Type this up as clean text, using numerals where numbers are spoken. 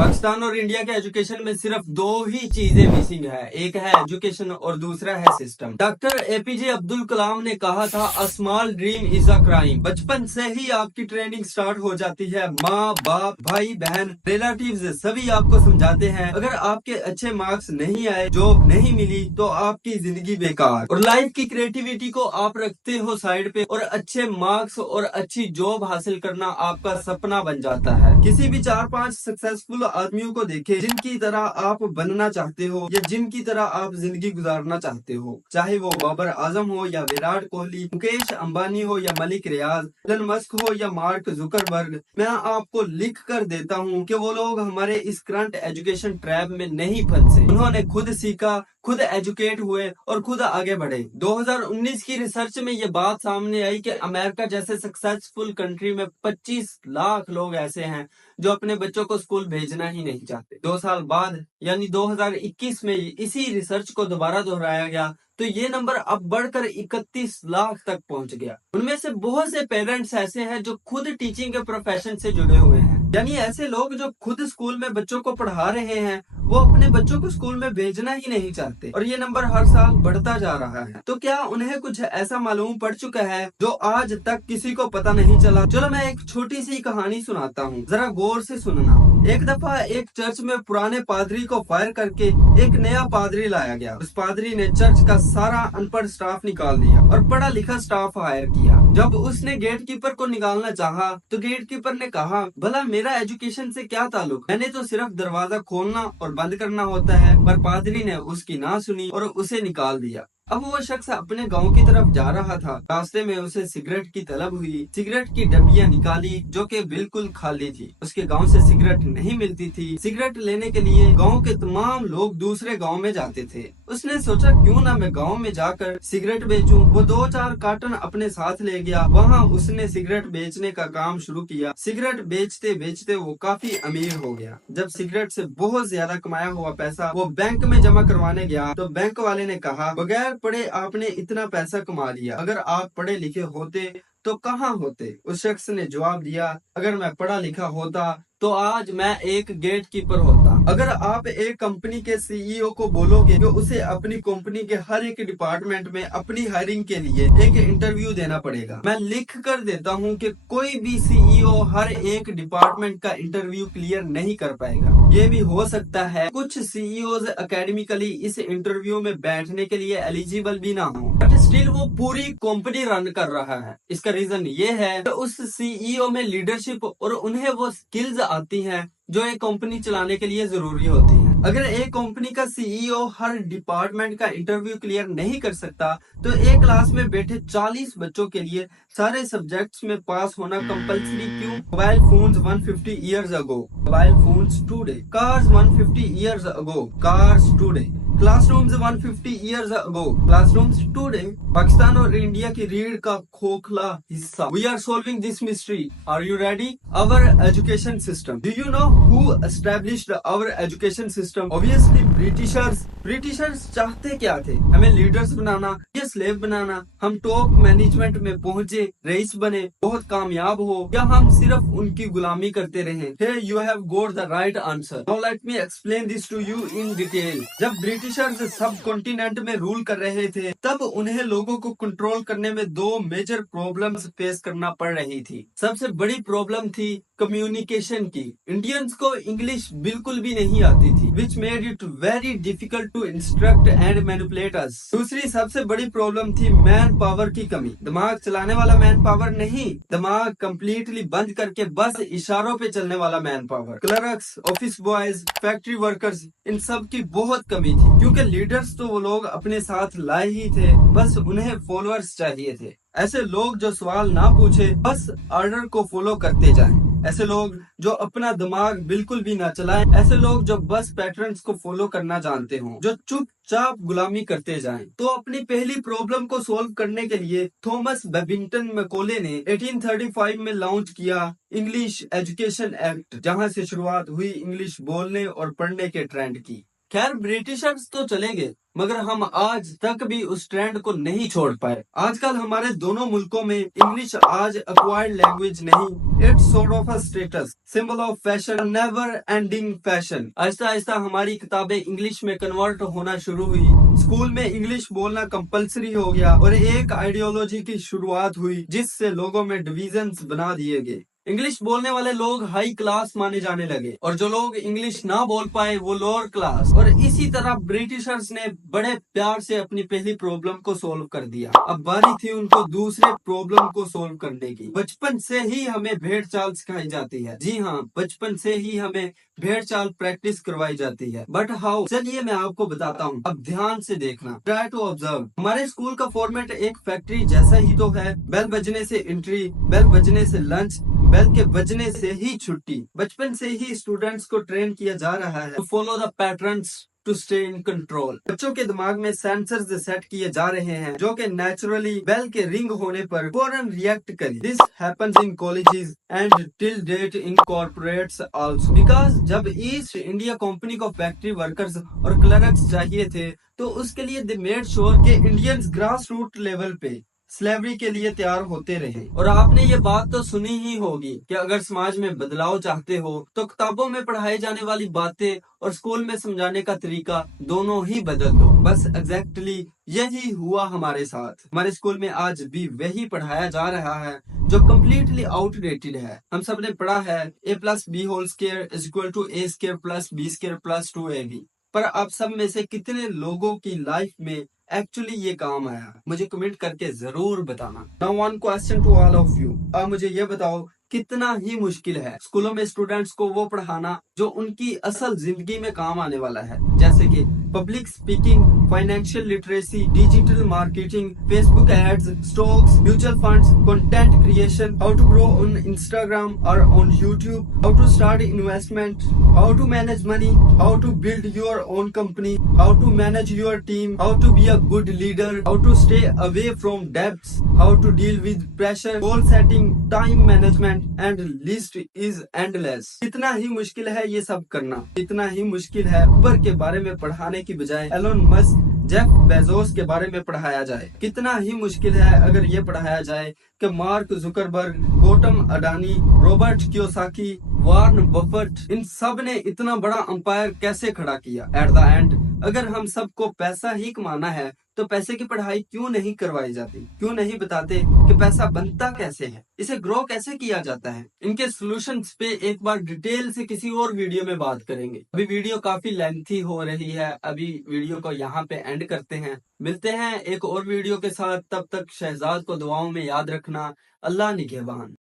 पाकिस्तान और इंडिया के एजुकेशन में सिर्फ दो ही चीजें मिसिंग है, एक है एजुकेशन और दूसरा है system. Doctor APJ Abdul Kalam ने कहा था, a small dream is a crime. बचपन से ही आपकी ट्रेनिंग स्टार्ट हो जाती है। माँ बाप भाई बहन रिलेटिव्स सभी आपको समझाते हैं, अगर आपके अच्छे मार्क्स नहीं आए, जॉब नहीं मिली तो आपकी जिंदगी बेकार। और लाइफ की क्रिएटिविटी को आप रखते हो साइड पे और अच्छे मार्क्स और अच्छी जॉब हासिल करना आपका सपना बन जाता है। किसी भी 4-5 सक्सेसफुल आदमियों को देखे जिनकी तरह आप बनना चाहते हो या जिनकी तरह आप जिंदगी गुजारना चाहते हो, चाहे वो बाबर आजम हो या विराट कोहली, मुकेश अंबानी हो या मलिक रियाज, एलन मस्क हो या मार्क जुकरबर्ग, मैं आपको लिख कर देता हूँ कि वो लोग हमारे इस करंट एजुकेशन ट्रैप में नहीं फंसे। उन्होंने खुद सीखा, खुद एजुकेट हुए और खुद आगे बढ़े। 2019 की रिसर्च में ये बात सामने आई कि अमेरिका जैसे सक्सेसफुल कंट्री में 25 लाख लोग ऐसे हैं जो अपने बच्चों को स्कूल भेजना ही नहीं चाहते। 2 साल बाद यानी 2021 में इसी रिसर्च को दोबारा दोहराया गया तो ये नंबर अब बढ़कर 31 लाख तक पहुंच गया। उनमें से बहुत से पेरेंट्स ऐसे हैं जो खुद टीचिंग के प्रोफेशन से जुड़े हुए हैं, यानी ऐसे लोग जो खुद स्कूल में बच्चों को पढ़ा रहे हैं, वो अपने बच्चों को स्कूल में भेजना ही नहीं चाहते और ये नंबर हर साल बढ़ता जा रहा है। तो क्या उन्हें कुछ ऐसा मालूम पड़ चुका है जो आज तक किसी को पता नहीं चला? चलो मैं एक छोटी सी कहानी सुनाता हूँ, जरा गौर से सुनना। एक दफा एक चर्च में पुराने पादरी को फायर करके एक नया पादरी लाया गया। उस पादरी ने चर्च का सारा अनपढ़ स्टाफ निकाल दिया और पढ़ा लिखा स्टाफ हायर किया। जब उसने गेट कीपर को निकालना चाहा तो गेट कीपर ने कहा, भला मेरा एजुकेशन से क्या ताल्लुक, मैंने तो सिर्फ दरवाजा खोलना और बंद करना होता है। पर पादरी ने उसकी ना सुनी और उसे निकाल दिया। अब वो शख्स अपने गांव की तरफ जा रहा था। रास्ते में उसे सिगरेट की तलब हुई। सिगरेट की डब्बियां निकाली जो कि बिल्कुल खाली थी। उसके गांव से सिगरेट नहीं मिलती थी। सिगरेट लेने के लिए गांव के तमाम लोग दूसरे गांव में जाते थे। उसने सोचा क्यों ना मैं गांव में जाकर सिगरेट बेचूं। वो 2-4 कार्टन अपने साथ ले गया। वहाँ उसने सिगरेट बेचने का काम शुरू किया। सिगरेट बेचते बेचते वो काफी अमीर हो गया। जब सिगरेट से बहुत ज्यादा कमाया हुआ पैसा वो बैंक में जमा करवाने गया तो बैंक वाले ने कहा, बगैर पढ़े आपने इतना पैसा कमा लिया, अगर आप पढ़े लिखे होते तो कहाँ होते? उस शख्स ने जवाब दिया, अगर मैं पढ़ा लिखा होता तो आज मैं एक गेट कीपर होता। अगर आप एक कंपनी के सीईओ को बोलोगे कि उसे अपनी कंपनी के हर एक डिपार्टमेंट में अपनी हायरिंग के लिए एक इंटरव्यू देना पड़ेगा, मैं लिख कर देता हूँ कि कोई भी सीईओ हर एक डिपार्टमेंट का इंटरव्यू क्लियर नहीं कर पाएगा। ये भी हो सकता है कुछ सीईओ एकेडमिकली इस इंटरव्यू में बैठने के लिए एलिजिबल भी ना हो, बट स्टिल वो पूरी कंपनी रन कर रहा है। इसका रीजन ये है कि उस सीईओ में लीडरशिप और उन्हें वो स्किल्स आती हैं जो एक कंपनी चलाने के लिए जरूरी होती है। अगर एक कंपनी का सीईओ हर डिपार्टमेंट का इंटरव्यू क्लियर नहीं कर सकता तो एक क्लास में बैठे 40 बच्चों के लिए सारे सब्जेक्ट्स में पास होना कंपलसरी क्यों? Mobile phones 150 years ago, mobile phones today, cars 150 years ago, cars today, classrooms 150 years ago, classrooms today. Pakistan और इंडिया की रीढ़ का खोखला हिस्सा। We are solving this mystery. Are you ready? Our education system. Do you know who established our education system? Obviously Britishers. Britishers चाहते क्या थे? हमें लीडर्स बनाना या स्लेव बनाना? हम टॉप मैनेजमेंट में पहुंचे, रईस बने, बहुत कामयाब हो, या हम सिर्फ उनकी गुलामी करते रहे? Hey, you have got the right answer. Now let me explain this to you in detail. जब ब्रिटिशर्स सब कॉन्टिनेंट में रूल कर रहे थे तब उन्हें लोगों को कंट्रोल करने में दो मेजर प्रॉब्लम्स फेस करना पड़ रही थी। सबसे बड़ी प्रॉब्लम थी कम्युनिकेशन की। इंडियंस को इंग्लिश बिल्कुल भी नहीं आती थी, which made it very difficult to instruct and manipulate us. दूसरी सबसे बड़ी प्रॉब्लम थी मैन पावर की कमी। दिमाग चलाने वाला मैन पावर नहीं, दिमाग कंप्लीटली बंद करके बस इशारों पे चलने वाला man power. Clerks, office boys, factory workers, इन सब की बहुत कमी थी क्योंकि लीडर्स तो वो लोग अपने साथ लाए ही थे, बस उन्हें फॉलोअर्स चाहिए थे। ऐसे लोग जो सवाल ना पूछे, बस ऑर्डर को फॉलो करते जाएं। ऐसे लोग जो अपना दिमाग बिल्कुल भी ना चलाएं। ऐसे लोग जो बस पैटर्न्स को फॉलो करना जानते हों, जो चुपचाप गुलामी करते जाएं। तो अपनी पहली प्रॉब्लम को सॉल्व करने के लिए थॉमस बेबिंगटन मैकॉले ने 1835 में लॉन्च किया इंग्लिश एजुकेशन एक्ट, जहां से शुरुआत हुई इंग्लिश बोलने और पढ़ने के ट्रेंड की। खैर ब्रिटिशर्स तो चले गए, मगर हम आज तक भी उस ट्रेंड को नहीं छोड़ पाए। आजकल हमारे दोनों मुल्कों में इंग्लिश आज एक्वायर्ड लैंग्वेज नहीं, it's sort of a status, symbol of fashion, never ending fashion. Aahista Aahista हमारी किताबें इंग्लिश में कन्वर्ट होना शुरू हुई, स्कूल में इंग्लिश बोलना कंपलसरी हो गया और एक आइडियोलॉजी की शुरुआत हुई जिससे लोगों में डिविजन्स बना दिए गए। इंग्लिश बोलने वाले लोग हाई क्लास माने जाने लगे और जो लोग इंग्लिश ना बोल पाए वो लोअर क्लास। और इसी तरह ब्रिटिशर्स ने बड़े प्यार से अपनी पहली प्रॉब्लम को सोल्व कर दिया, अब बारी थी उनको दूसरे प्रॉब्लम को सोल्व करने की। बचपन से ही हमें भेड़ चाल सिखाई जाती है, जी हाँ, बचपन से ही हमें भेड़ चाल प्रैक्टिस करवाई जाती है। बट हाउ, चलिए मैं आपको बताता हूँ, अब ध्यान से देखना, ट्राई टू ऑब्जर्व। हमारे स्कूल का फॉर्मेट एक फैक्ट्री जैसा ही तो है, बेल बजने से एंट्री, बेल बजने से लंच, बेल के बजने से ही छुट्टी। बचपन से ही स्टूडेंट्स को ट्रेन किया जा रहा है to follow the patterns to stay in control. बच्चों के दिमाग में सेंसर्स सेट किए जा रहे हैं जो कि नेचुरली बेल के रिंग होने पर फौरन रिएक्ट करें। This happens in colleges and till date in corporates also, because जब ईस्ट इंडिया कंपनी को फैक्ट्री वर्कर्स और क्लर्क्स चाहिए थे तो उसके लिए दे मेड श्योर के इंडियंस ग्रास रूट लेवल पे स्लेवरी के लिए तैयार होते रहे। और आपने ये बात तो सुनी ही होगी कि अगर समाज में बदलाव चाहते हो तो किताबों में पढ़ाई जाने वाली बातें और स्कूल में समझाने का तरीका दोनों ही बदल दो। बस एग्जैक्टली यही हुआ हमारे साथ। हमारे स्कूल में आज भी वही पढ़ाया जा रहा है जो कम्प्लीटली आउटडेटेड है। हम सब ने पढ़ा है a+b² is equal to a² + b² + 2ab, पर आप सब में से कितने लोगों की लाइफ में एक्चुअली ये काम आया, मुझे कमेंट करके जरूर बताना। Now one question to all of you, अब मुझे ये बताओ कितना ही मुश्किल है स्कूलों में स्टूडेंट्स को वो पढ़ाना जो उनकी असल जिंदगी में काम आने वाला है, जैसे कि public speaking, financial literacy, digital marketing, Facebook ads, stocks, mutual funds, content creation, how to grow on Instagram और on YouTube, how to start investment, how to manage money, how to build your own company, how to manage your team, how to be a good leader, how to stay away from debts, how to deal with pressure, goal setting, time management and list is endless. कितना ही मुश्किल है ये सब करना, कितना ही मुश्किल है उबर के बारे में पढ़ाने की बजाय एलोन मस्क, जेफ बेजोस के बारे में पढ़ाया जाए। कितना ही मुश्किल है अगर ये पढ़ाया जाए कि Mark Zuckerberg, Gautam Adani, Robert Kiyosaki, Warren Buffett, इन सब ने इतना बड़ा अंपायर कैसे खड़ा किया। एट द एंड अगर हम सबको पैसा ही कमाना है तो पैसे की पढ़ाई क्यों नहीं करवाई जाती, क्यों नहीं बताते कि पैसा बनता कैसे है, इसे ग्रो कैसे किया जाता है। इनके सॉल्यूशंस पे एक बार डिटेल से किसी और वीडियो में बात करेंगे। अभी वीडियो काफी लेंथी हो रही है, अभी वीडियो को यहाँ पे एंड करते हैं, मिलते हैं एक और वीडियो के साथ। तब तक शहजाद को दुआओं में याद रखना। अल्लाह निगहबान।